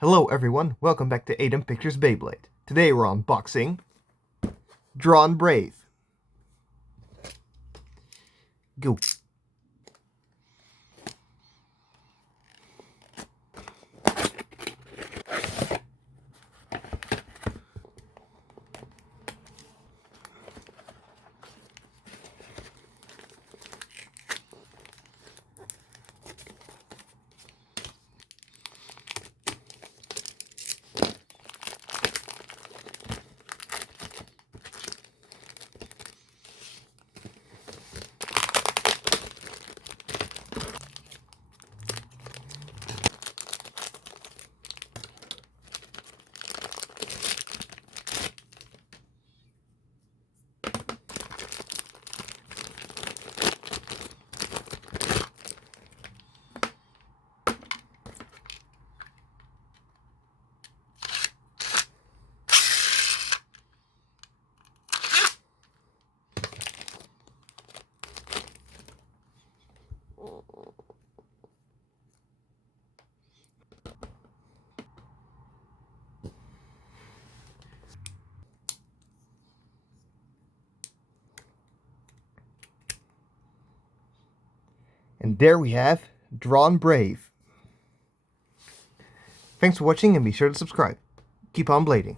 Hello everyone, welcome back to Adem Pictures Beyblade. Today we're unboxing Drawn Brave. Go. And there we have Drawn Brave. Thanks for watching and be sure to subscribe. Keep on blading.